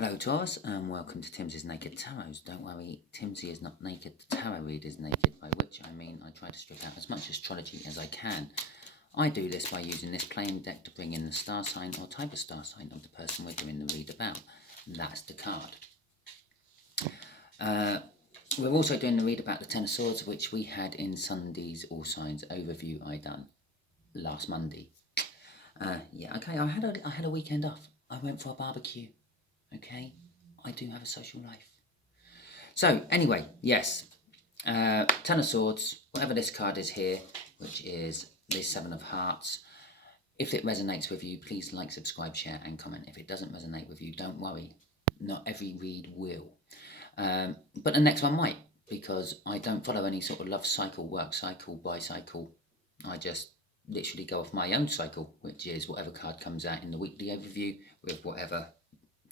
Hello Taurus and welcome to Timsy's Naked Tarot. Don't worry, Timsy is not naked, the tarot read is naked, by which I mean I try to strip out as much astrology as I can. I do this by using this plain deck to bring in the star sign or type of star sign of the person we're doing the read about. That's the card. We're also doing the read about the Ten of Swords, which we had in Sunday's All Signs overview I done last Monday. Yeah, okay, I had a weekend off. I went for a barbecue. Okay, I do have a social life. So anyway, yes, Ten of Swords, whatever this card is here, which is the Seven of Hearts. If it resonates with you, please like, subscribe, share and comment. If it doesn't resonate with you, don't worry. Not every read will. But the next one might, because I don't follow any sort of love cycle, work cycle, bicycle. I just literally go off my own cycle, which is whatever card comes out in the weekly overview with whatever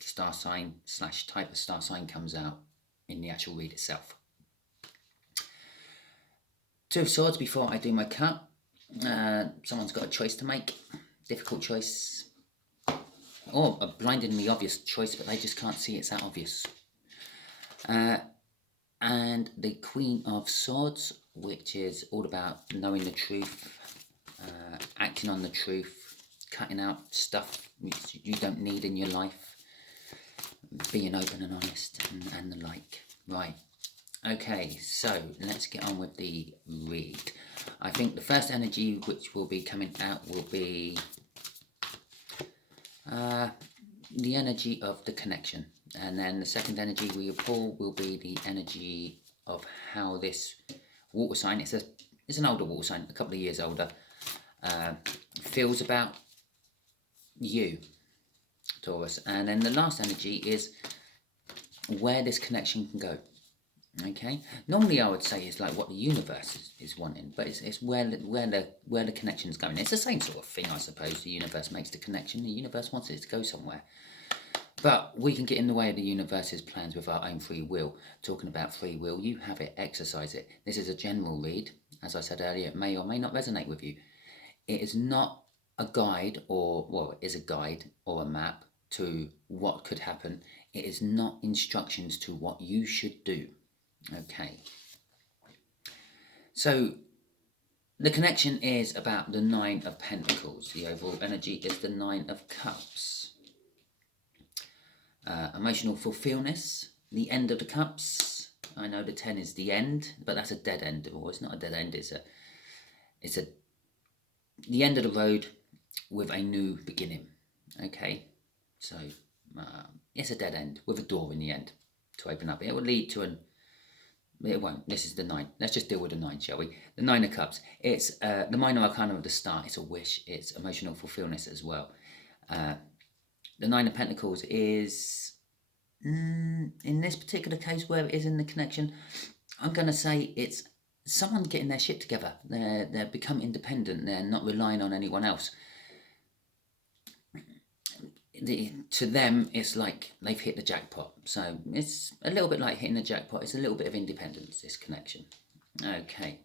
star sign / type of star sign comes out in the actual read itself. Two of Swords before I do my cut. Someone's got a choice to make. Difficult choice. Or a blindingly obvious choice, but they just can't see it's that obvious. And the Queen of Swords, which is all about knowing the truth, acting on the truth, cutting out stuff which you don't need in your life, being open and honest and the like. Right, okay, so let's get on with the read. I think the first energy which will be coming out will be the energy of the connection, and then the second energy we will pull will be the energy of how this water sign, it's an older water sign, a couple of years older, feels about you, Taurus. And then the last energy is where this connection can go. Okay, normally I would say it's like what the universe is wanting, but it's where the connection's going. It's the same sort of thing, I suppose. The universe makes the connection. The universe wants it to go somewhere, but we can get in the way of the universe's plans with our own free will. Talking about free will, you have it, exercise it. This is a general read. As I said earlier, it may or may not resonate with you. It is not a guide, or, well, it is a guide or a map to what could happen. It is not instructions to what you should do. Okay. So the connection is about the Nine of Pentacles. The overall energy is the Nine of Cups. Emotional fulfillment, the End of the Cups. I know the 10 is the end, but that's a dead end. Or it's not a dead end. It's the end of the road with a new beginning. Okay, so it's a dead end with a door in the end to open up. It will lead to it won't. This is the 9. Let's just deal with the 9, shall we? The 9 of Cups. It's the minor arcana of the start. It's a wish. It's emotional fulfillment as well. The 9 of Pentacles is, in this particular case where it is in the connection, I'm going to say it's someone getting their shit together. They're become independent. They're not relying on anyone else. To them, it's like they've hit the jackpot. So it's a little bit like hitting the jackpot. It's a little bit of independence, this connection. Okay.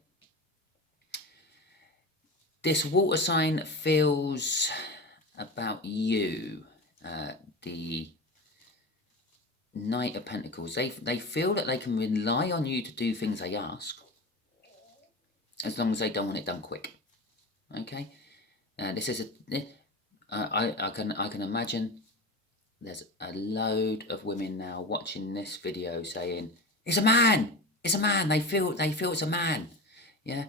This water sign feels about you. The Knight of Pentacles. They feel that they can rely on you to do things they ask, as long as they don't want it done quick. Okay. This is I can imagine there's a load of women now watching this video saying, "It's a man! It's a man!" They feel it's a man. Yeah.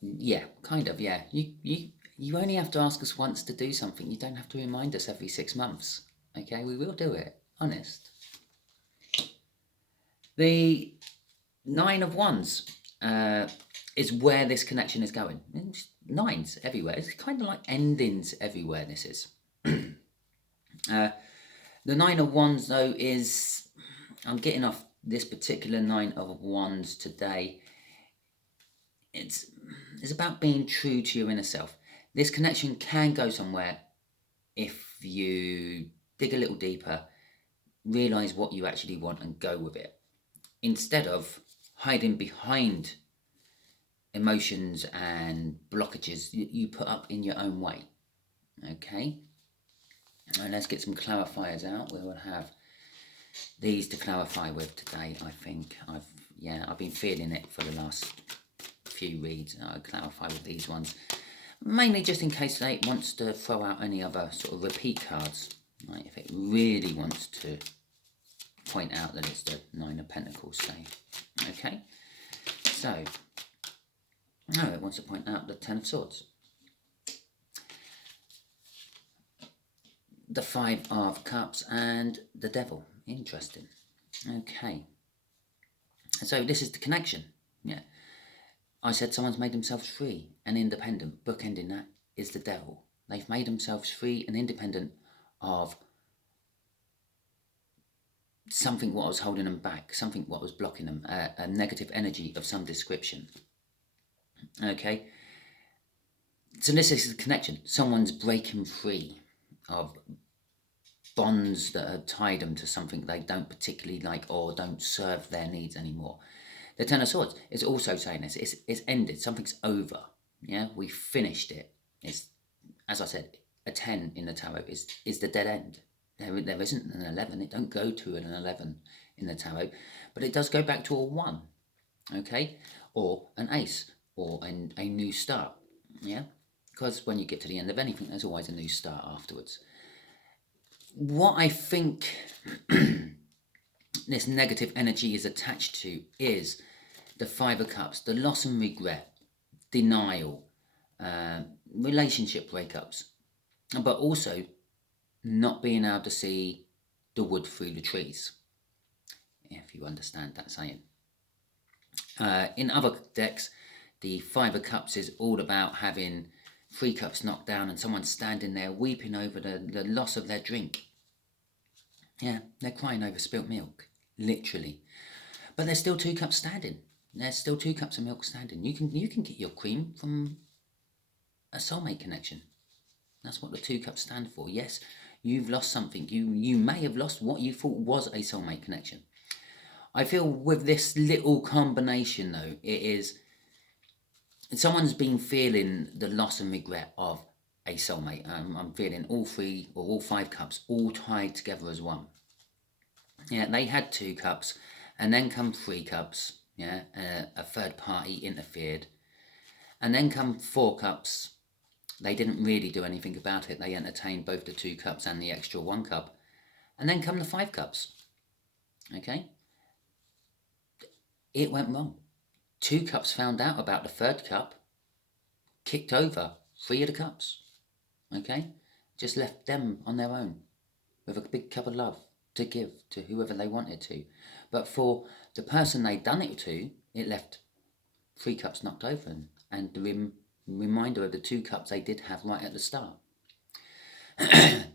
Yeah, kind of. Yeah. You only have to ask us once to do something. You don't have to remind us every 6 months. Okay, we will do it. Honest. The 9 of Wands is where this connection is going. It's 9s everywhere. It's kind of like endings everywhere, this is. The 9 of Wands, though, is... I'm getting off this particular 9 of Wands today. It's about being true to your inner self. This connection can go somewhere if you dig a little deeper, realise what you actually want and go with it, instead of hiding behind emotions and blockages you put up in your own way. Okay? And let's get some clarifiers out. We will have these to clarify with today. I think I've been feeling it for the last few reads. I'll clarify with these ones, mainly just in case they wants to throw out any other sort of repeat cards. Right, if it really wants to point out that it's the Nine of Pentacles, say. Okay, so it wants to point out the Ten of Swords, the Five of Cups, and the Devil. Interesting. Okay, so this is the connection. Yeah, I said someone's made themselves free and independent. Bookending that is the Devil. They've made themselves free and independent of something what was holding them back, something what was blocking them, a negative energy of some description. Okay, so this is the connection. Someone's breaking free of bonds that had tied them to something they don't particularly like or don't serve their needs anymore. The Ten of Swords is also saying this. It's ended. Something's over. Yeah, we finished it. It's, as I said, a 10 in the tarot is the dead end. There isn't an 11. It don't go to an 11 in the tarot, but it does go back to a 1, okay, or an ace, or a new start. Yeah, because when you get to the end of anything, there's always a new start afterwards. What I think this negative energy is attached to is the Five of Cups, the loss and regret, denial, relationship breakups, but also not being able to see the wood through the trees, if you understand that saying. In other decks, the Five of Cups is all about having 3 cups knocked down and someone standing there weeping over the loss of their drink. Yeah, they're crying over spilt milk, literally. But there's still 2 cups standing. There's still 2 cups of milk standing. You can get your cream from a soulmate connection. That's what the 2 cups stand for. Yes, you've lost something. You may have lost what you thought was a soulmate connection. I feel with this little combination, though, it is someone's been feeling the loss and regret of a soulmate. I'm feeling all 3 or all 5 cups all tied together as one. Yeah, they had 2 cups, and then come 3 cups. Yeah, a third party interfered, and then come 4 cups. They didn't really do anything about it. They entertained both the 2 cups and the extra 1 cup, and then come the 5 cups. Okay, it went wrong. 2 cups found out about the 3rd cup, kicked over 3 of the cups. Okay, just left them on their own with a big cup of love to give to whoever they wanted to. But for the person they'd done it to, it left 3 cups knocked over and the reminder of the 2 cups they did have right at the start. And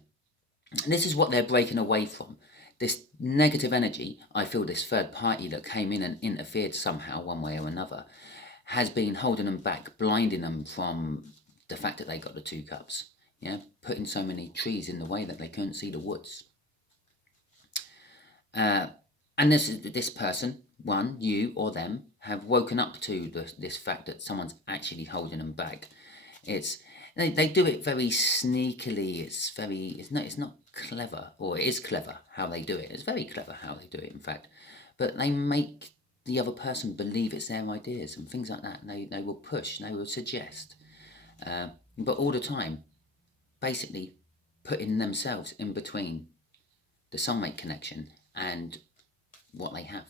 this is what they're breaking away from. This negative energy, I feel this third party that came in and interfered somehow, one way or another, has been holding them back, blinding them from the fact that they got the 2 cups. Yeah, putting so many trees in the way that they couldn't see the woods. And this person, one, you or them, have woken up to this fact that someone's actually holding them back. They do it very sneakily. It's not clever, or it is clever how they do it. It's very clever how they do it, in fact. But they make the other person believe it's their ideas and things like that. And they will push, they will suggest, but all the time, basically putting themselves in between the soulmate connection and what they have.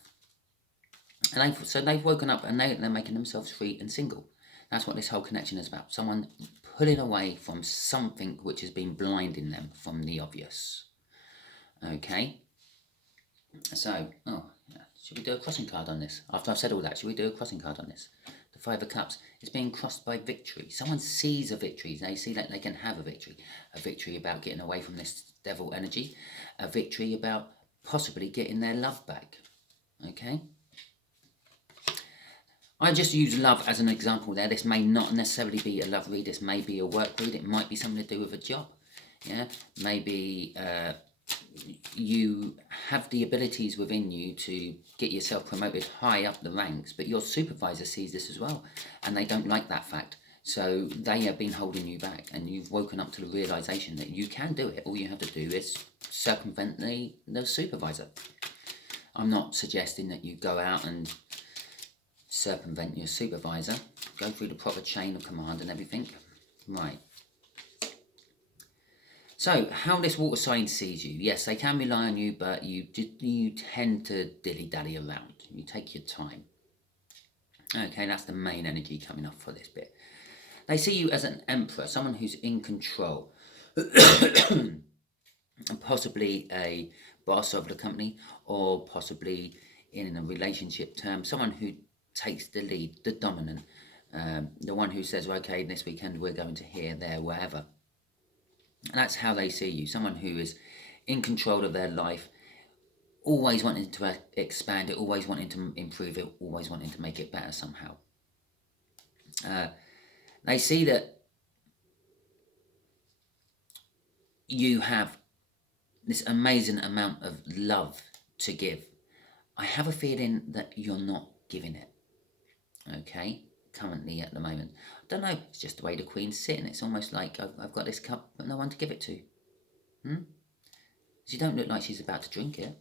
And they've woken up and they're making themselves free and single. That's what this whole connection is about. Someone pulling away from something which has been blinding them from the obvious. Okay. So, should we do a crossing card on this? After I've said all that, should we do a crossing card on this? The 5 of Cups is being crossed by victory. Someone sees a victory. They see that they can have a victory. A victory about getting away from this devil energy. A victory about possibly getting their love back. Okay. I just use love as an example there. This may not necessarily be a love read. This may be a work read. It might be something to do with a job. Yeah, maybe you have the abilities within you to get yourself promoted high up the ranks, but your supervisor sees this as well, and they don't like that fact. So they have been holding you back, and you've woken up to the realization that you can do it. All you have to do is circumvent the supervisor. I'm not suggesting that you go out and circumvent your supervisor. Go through the proper chain of command and everything. Right. So, how this water sign sees you. Yes, they can rely on you, but you tend to dilly-dally around. You take your time. Okay, that's the main energy coming up for this bit. They see you as an emperor, someone who's in control. Possibly a boss of the company, or possibly in a relationship term, someone who takes the lead, the dominant, the one who says, well, okay, this weekend we're going to here, there, wherever. And that's how they see you, someone who is in control of their life, always wanting to expand it, always wanting to improve it, always wanting to make it better somehow. They see that you have this amazing amount of love to give. I have a feeling that you're not giving it, okay, currently at the moment. I don't know, it's just the way the Queen's sitting. It's almost like I've got this cup but no one to give it to. She don't look like she's about to drink it.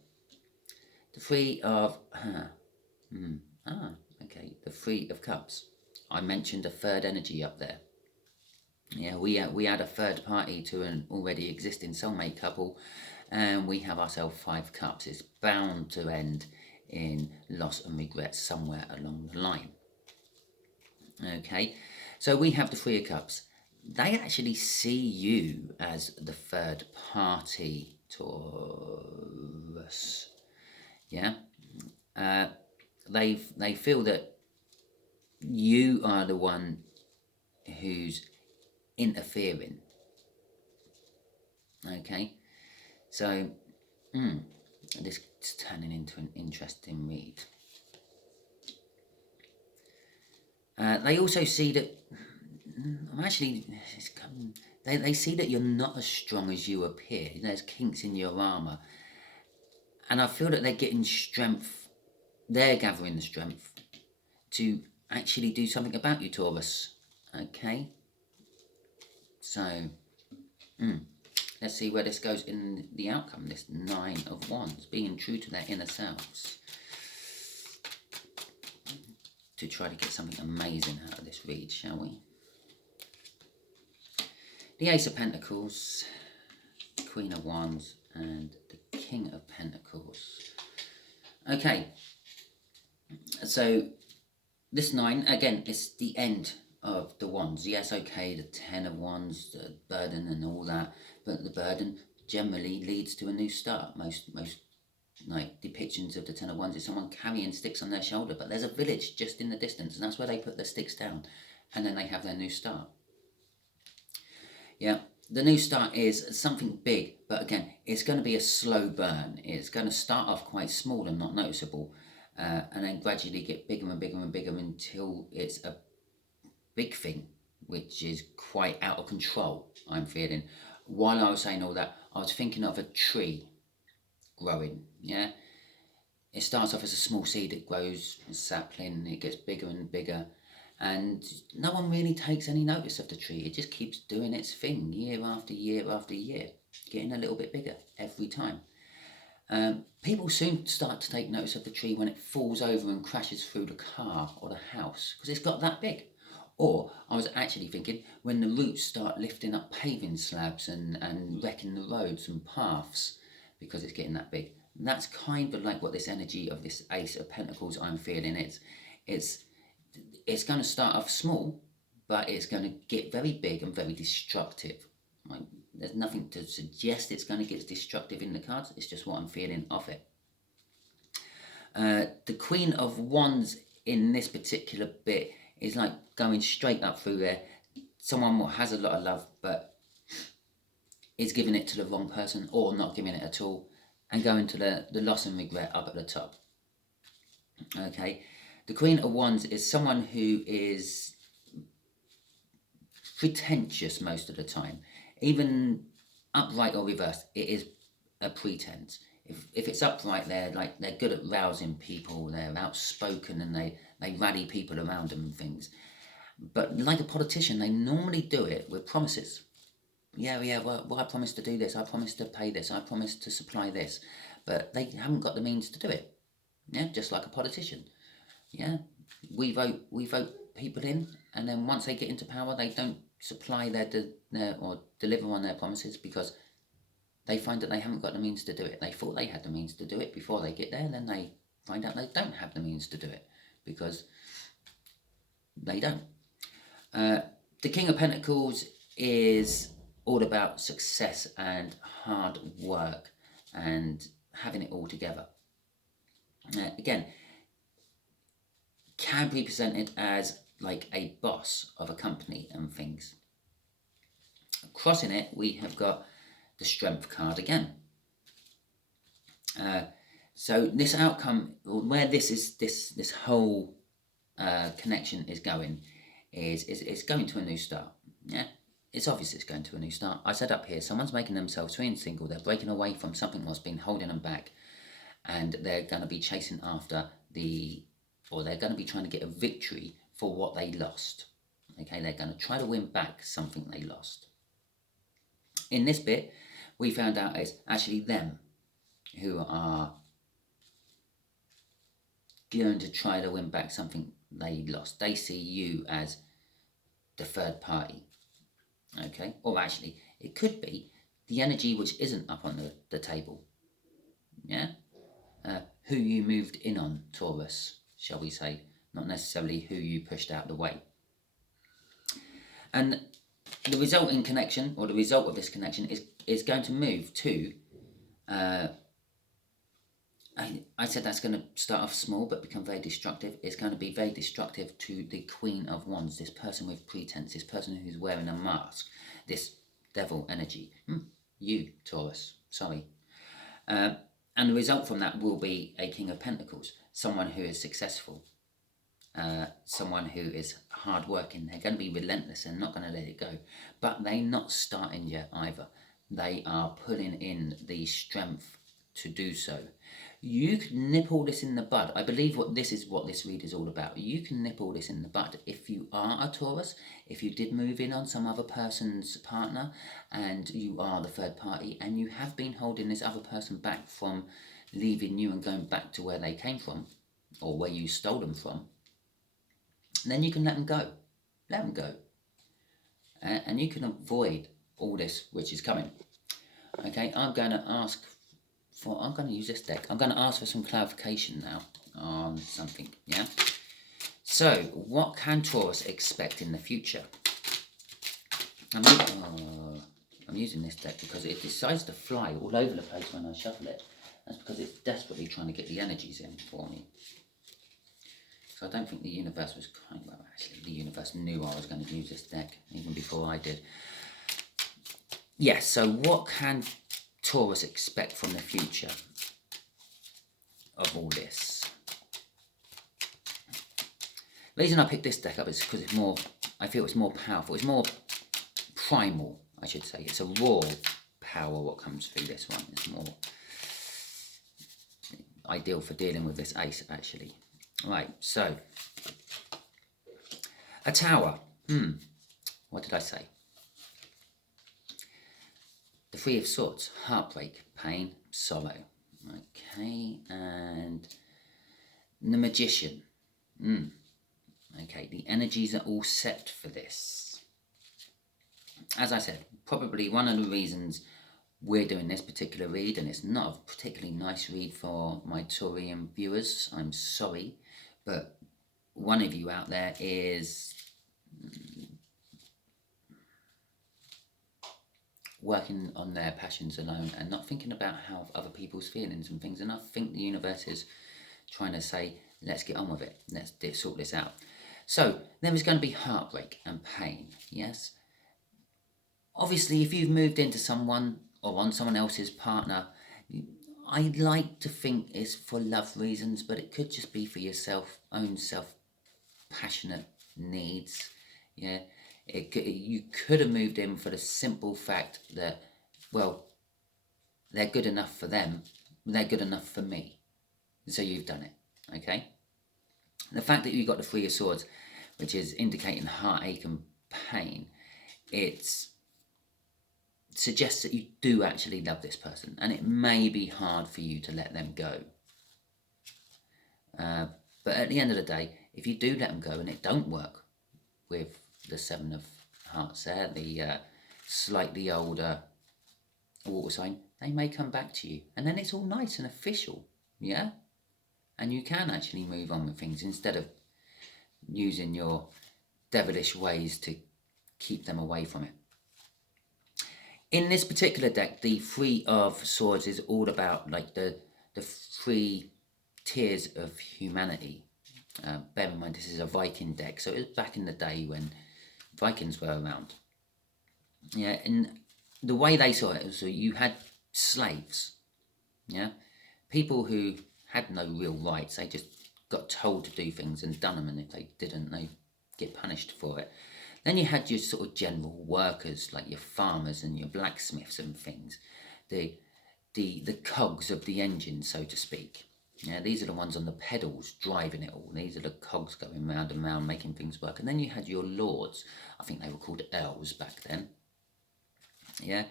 The Three of... okay, the Three of Cups. I mentioned a third energy up there. Yeah, we add a third party to an already existing soulmate couple, and we have ourselves 5 cups. It's bound to end in loss and regret somewhere along the line. Okay, so we have the Three of Cups. They actually see you as the third party, Taurus. Yeah, they feel that you are the one who's interfering. Okay, so this is turning into an interesting read. They also see that they see that you're not as strong as you appear. There's kinks in your armor, and I feel that they're getting strength. They're gathering the strength to actually do something about you, Taurus. Okay. So, let's see where this goes in the outcome. This 9 of Wands, being true to their inner selves, to try to get something amazing out of this read, shall we? The Ace of Pentacles, Queen of Wands, and the King of Pentacles. Okay, so this 9, again, it's the end of the Wands. Yes, okay, the 10 of Wands, the burden and all that, but the burden generally leads to a new start. Most like depictions of the 10 of Wands is someone carrying sticks on their shoulder, but there's a village just in the distance, and that's where they put their sticks down, and then they have their new start. Yeah, the new start is something big, but again, it's going to be a slow burn. It's going to start off quite small and not noticeable, and then gradually get bigger and bigger and bigger until it's a big thing, which is quite out of control, I'm feeling. While I was saying all that, I was thinking of a tree growing. Yeah, it starts off as a small seed, it grows a sapling, it gets bigger and bigger, and no one really takes any notice of the tree. It just keeps doing its thing year after year after year, getting a little bit bigger every time. People soon start to take notice of the tree when it falls over and crashes through the car or the house, because it's got that big. Or I was actually thinking when the roots start lifting up paving slabs and wrecking the roads and paths, because it's getting that big. And that's kind of like what this energy of this Ace of Pentacles I'm feeling is. It's going to start off small, but it's going to get very big and very destructive. Like, there's nothing to suggest it's going to get destructive in the cards. It's just what I'm feeling of it. The Queen of Wands in this particular bit is like going straight up through there. Someone has a lot of love, but is giving it to the wrong person, or not giving it at all, and going to the loss and regret up at the top. Okay, the Queen of Wands is someone who is pretentious most of the time. Even upright or reversed, it is a pretense. If it's upright, they're good at rousing people, they're outspoken, and they rally people around them and things. But like a politician, they normally do it with promises. Yeah, well, I promised to do this, I promised to pay this, I promised to supply this, but they haven't got the means to do it. Yeah, just like a politician. Yeah, we vote people in, and then once they get into power, they don't supply their or deliver on their promises because they find that they haven't got the means to do it. They thought they had the means to do it before they get there, and then they find out they don't have the means to do it because they don't. The King of Pentacles is all about success and hard work and having it all together. Again, can be presented as like a boss of a company and things. Crossing it, we have got the Strength card again. So this outcome, where this whole connection is going, is going to a new start. Yeah, it's obvious it's going to a new start. I said up here, someone's making themselves free and single. They're breaking away from something that's been holding them back, and they're going to be chasing after they're going to be trying to get a victory for what they lost. Okay, they're going to try to win back something they lost. In this bit, we found out it's actually them who are going to try to win back something they lost. They see you as the third party. Okay, or actually, it could be the energy which isn't up on the table. Yeah, who you moved in on, Taurus, shall we say, not necessarily who you pushed out the way. And the resulting connection, or the result of this connection, is going to move to, I said that's going to start off small but become very destructive. It's going to be very destructive to the Queen of Wands, this person with pretense, this person who's wearing a mask, this devil energy. You, Taurus, sorry. And the result from that will be a King of Pentacles, someone who is successful, someone who is hardworking. They're going to be relentless and not going to let it go. But they're not starting yet either. They are putting in the strength to do so. You can nip all this in the bud. I believe what this read is all about. You can nip all this in the bud if you are a Taurus, if you did move in on some other person's partner and you are the third party and you have been holding this other person back from leaving you and going back to where they came from or where you stole them from, then you can let them go. Let them go. And you can avoid all this which is coming. Okay, I'm going to use this deck. I'm going to ask for some clarification now on something, yeah? So, what can Taurus expect in the future? I'm using this deck because it decides to fly all over the place when I shuffle it. That's because it's desperately trying to get the energies in for me. So I don't think the universe was actually the universe knew I was going to use this deck even before I did. Yes, so what can Taurus expect from the future of all this? The reason I picked this deck up is because it's more, I feel it's more powerful. It's more primal, I should say. It's a raw power what comes through this one. It's more ideal for dealing with this ace, actually. Right, so a tower. What did I say? The Three of Swords, heartbreak, pain, sorrow. Okay, and the Magician. Okay, the energies are all set for this. As I said, probably one of the reasons we're doing this particular read, and it's not a particularly nice read for my Taurian viewers, I'm sorry, but one of you out there is working on their passions alone and not thinking about how other people's feelings and things. And I think the universe is trying to say, let's get on with it. Let's sort this out. So there is going to be heartbreak and pain. Yes. Obviously, if you've moved into someone or on someone else's partner, I like to think it's for love reasons, but it could just be for your own passionate needs. Yeah. You could have moved in for the simple fact that, well, they're good enough for them, they're good enough for me. So you've done it, okay? The fact that you got the Three of Swords which is indicating heartache and pain, it suggests that you do actually love this person, and it may be hard for you to let them go. But at the end of the day, if you do let them go and it don't work with the Seven of Hearts there, the slightly older water sign, they may come back to you, and then it's all nice and official, yeah? And you can actually move on with things instead of using your devilish ways to keep them away from it. In this particular deck, the Three of Swords is all about like the three tiers of humanity. Bear in mind, this is a Viking deck, so it was back in the day when Vikings were around. Yeah, and the way they saw it was, so you had slaves, yeah, people who had no real rights. They just got told to do things and done them, and if they didn't, they get punished for it. Then you had your sort of general workers, like your farmers and your blacksmiths and things, the cogs of the engine, so to speak. Yeah, these are the ones on the pedals driving it all. These are the cogs going round and round making things work. And then you had your lords. I think they were called earls back then. Yeah,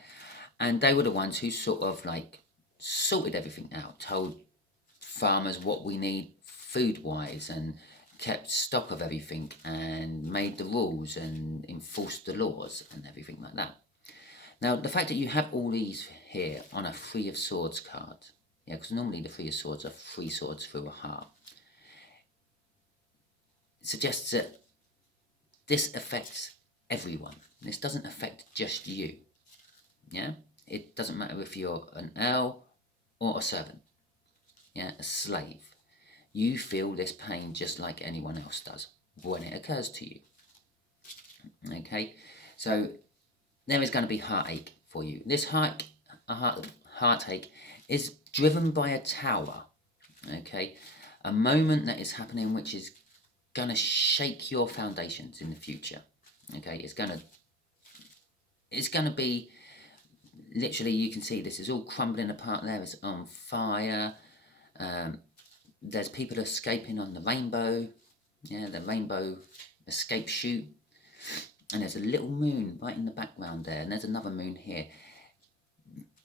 and they were the ones who sort of like sorted everything out, told farmers what we need food-wise, and kept stock of everything, and made the rules and enforced the laws and everything like that. Now, the fact that you have all these here on a Three of Swords card, yeah, because normally the Three of Swords are three swords through a heart, suggests that this affects everyone. This doesn't affect just you. Yeah, it doesn't matter if you're an earl or a servant, yeah, a slave. You feel this pain just like anyone else does when it occurs to you. Okay, so there is going to be heartache for you. This heartache is driven by a tower. Okay, a moment that is happening which is going to shake your foundations in the future. Okay, it's going to be literally, you can see this is all crumbling apart there. It's on fire. There's people escaping on the rainbow. Yeah, the rainbow escape chute. And there's a little moon right in the background there. And there's another moon here.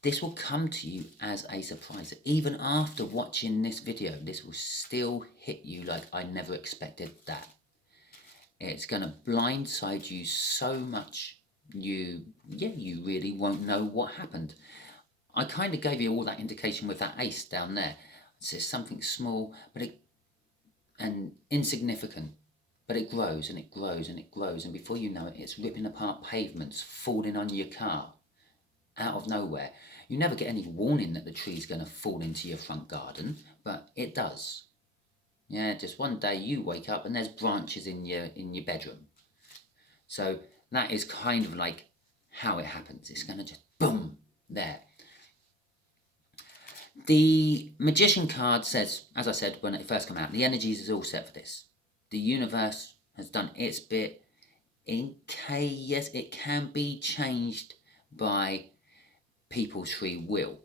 This will come to you as a surprise. Even after watching this video, this will still hit you like I never expected that. It's going to blindside you so much. You really won't know what happened. I kind of gave you all that indication with that ace down there. It's something small, and insignificant, but it grows and it grows and it grows, and before you know it, it's ripping apart pavements, falling on your car, out of nowhere. You never get any warning that the tree's going to fall into your front garden, but it does. Yeah, just one day you wake up and there's branches in your bedroom. So that is kind of like how it happens. It's going to just boom there. The Magician card says, as I said when it first came out, the energies is all set for this. The universe has done its bit. Yes, it can be changed by people's free will.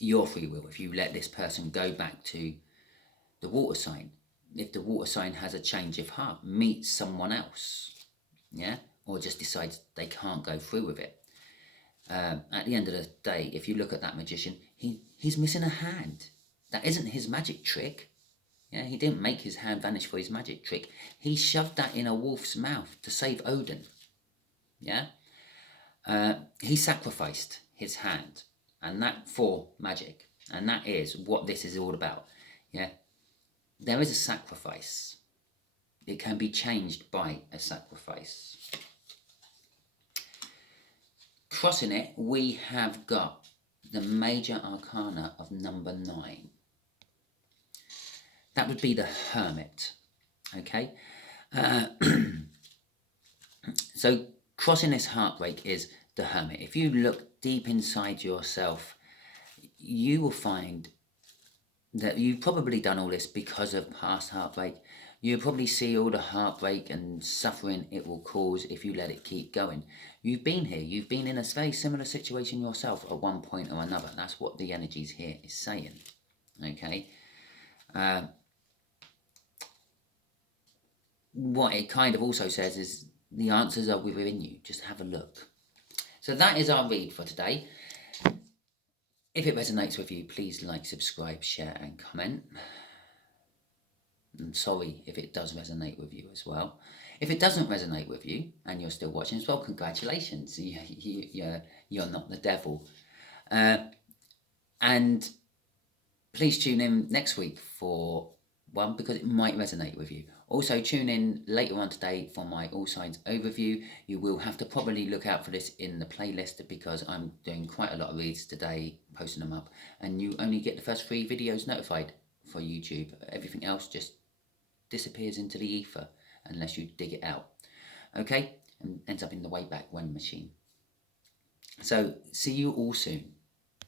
Your free will, if you let this person go back to the water sign. If the water sign has a change of heart, meets someone else, yeah, or just decides they can't go through with it. At the end of the day, if you look at that magician, he's missing a hand. That isn't his magic trick. Yeah, he didn't make his hand vanish for his magic trick. He shoved that in a wolf's mouth to save Odin. Yeah, he sacrificed his hand, and that for magic, and that is what this is all about. Yeah, there is a sacrifice. It can be changed by a sacrifice. Crossing it, we have got the major arcana of number 9. That would be the Hermit. Okay. So crossing this heartbreak is the Hermit. If you look deep inside yourself, you will find that you've probably done all this because of past heartbreak. You probably see all the heartbreak and suffering it will cause if you let it keep going. You've been here. You've been in a very similar situation yourself at one point or another. That's what the energies here is saying. Okay. what it kind of also says is the answers are within you. Just have a look. So that is our read for today. If it resonates with you, please like, subscribe, share and comment. I'm sorry if it does resonate with you as well. If it doesn't resonate with you and you're still watching as well, congratulations. You're not the devil. And please tune in next week for one, because it might resonate with you. Also, tune in later on today for my All Signs overview. You will have to probably look out for this in the playlist, because I'm doing quite a lot of reads today, posting them up, and you only get the first 3 videos notified for YouTube. Everything else just disappears into the ether unless you dig it out. Okay? And ends up in the Wayback When machine. So, see you all soon.